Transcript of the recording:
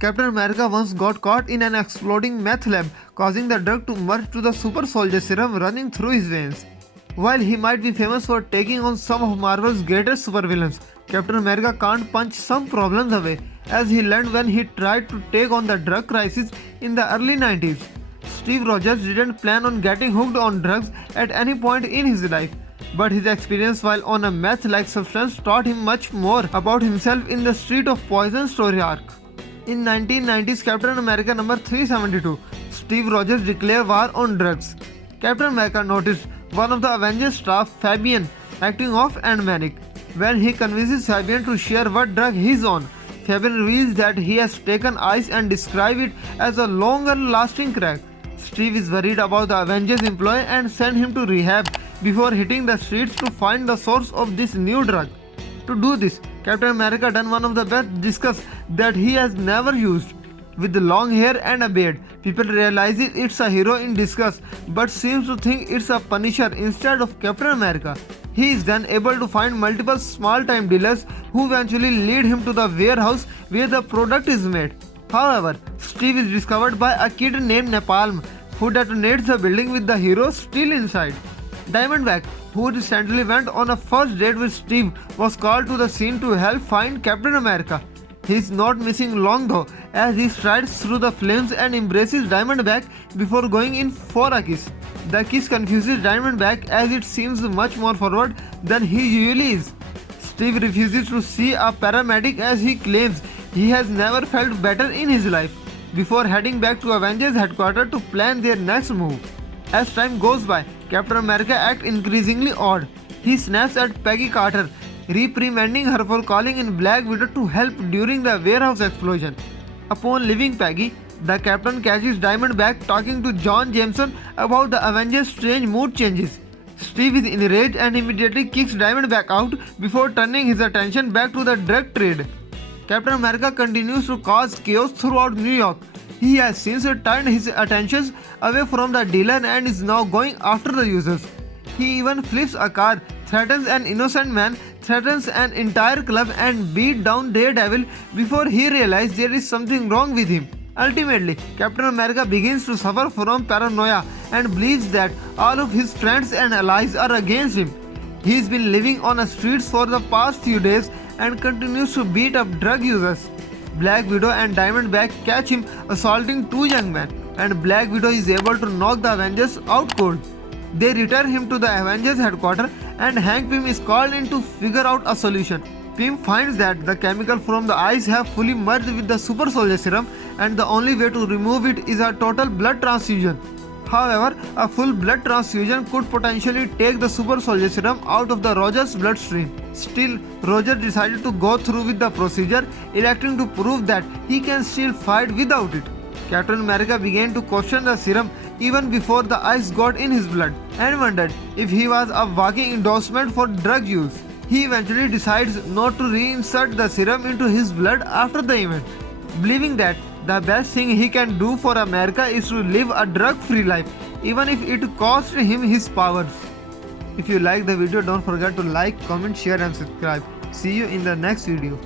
Captain America once got caught in an exploding meth lab, causing the drug to merge to the super soldier serum running through his veins. While he might be famous for taking on some of Marvel's greatest supervillains, Captain America can't punch some problems away, as he learned when he tried to take on the drug crisis in the early 90s. Steve Rogers didn't plan on getting hooked on drugs at any point in his life, but his experience while on a meth-like substance taught him much more about himself in the Street of Poison story arc. In 1990's Captain America number 372, Steve Rogers declared war on drugs. Captain America noticed one of the Avengers staff, Fabian, acting off and manic. When he convinces Fabian to share what drug he's on, Fabian reveals that he has taken ice and describes it as a longer-lasting crack. Steve is worried about the Avengers employee and sends him to rehab before hitting the streets to find the source of this new drug. To do this, Captain America done one of the best disguises that he has never used. With the long hair and a beard, people realize it's a hero in disguise but seems to think it's a Punisher instead of Captain America. He is then able to find multiple small-time dealers who eventually lead him to the warehouse where the product is made. However, Steve is discovered by a kid named Napalm, who detonates the building with the hero still inside. Diamondback, who recently went on a first date with Steve, was called to the scene to help find Captain America. He is not missing long though, as he strides through the flames and embraces Diamondback before going in for a kiss. The kiss confuses Diamondback as it seems much more forward than he usually is. Steve refuses to see a paramedic as he claims he has never felt better in his life, before heading back to Avengers headquarters to plan their next move. As time goes by, Captain America acts increasingly odd. He snaps at Peggy Carter, reprimanding her for calling in Black Widow to help during the warehouse explosion. Upon leaving Peggy, the Captain catches Diamondback talking to John Jameson about the Avengers' strange mood changes. Steve is enraged and immediately kicks Diamondback out before turning his attention back to the drug trade. Captain America continues to cause chaos throughout New York. He has since turned his attentions away from the dealer and is now going after the users. He even flips a car, threatens an innocent man, threatens an entire club and beats down Daredevil before he realizes there is something wrong with him. Ultimately, Captain America begins to suffer from paranoia and believes that all of his friends and allies are against him. He's been living on the streets for the past few days and continues to beat up drug users. Black Widow and Diamondback catch him assaulting two young men, and Black Widow is able to knock the Avengers out cold. They return him to the Avengers headquarters and Hank Pym is called in to figure out a solution. Pym finds that the chemical from the ice have fully merged with the super soldier serum and the only way to remove it is a total blood transfusion. However, a full blood transfusion could potentially take the super soldier serum out of the Rogers bloodstream. Still, Rogers decided to go through with the procedure, electing to prove that he can still fight without it. Captain America began to question the serum even before the ice got in his blood and wondered if he was a walking endorsement for drug use. He eventually decides not to reinsert the serum into his blood after the event, believing that the best thing he can do for America is to live a drug-free life, even if it costs him his powers. If you like the video, don't forget to like, comment, share and subscribe. See you in the next video.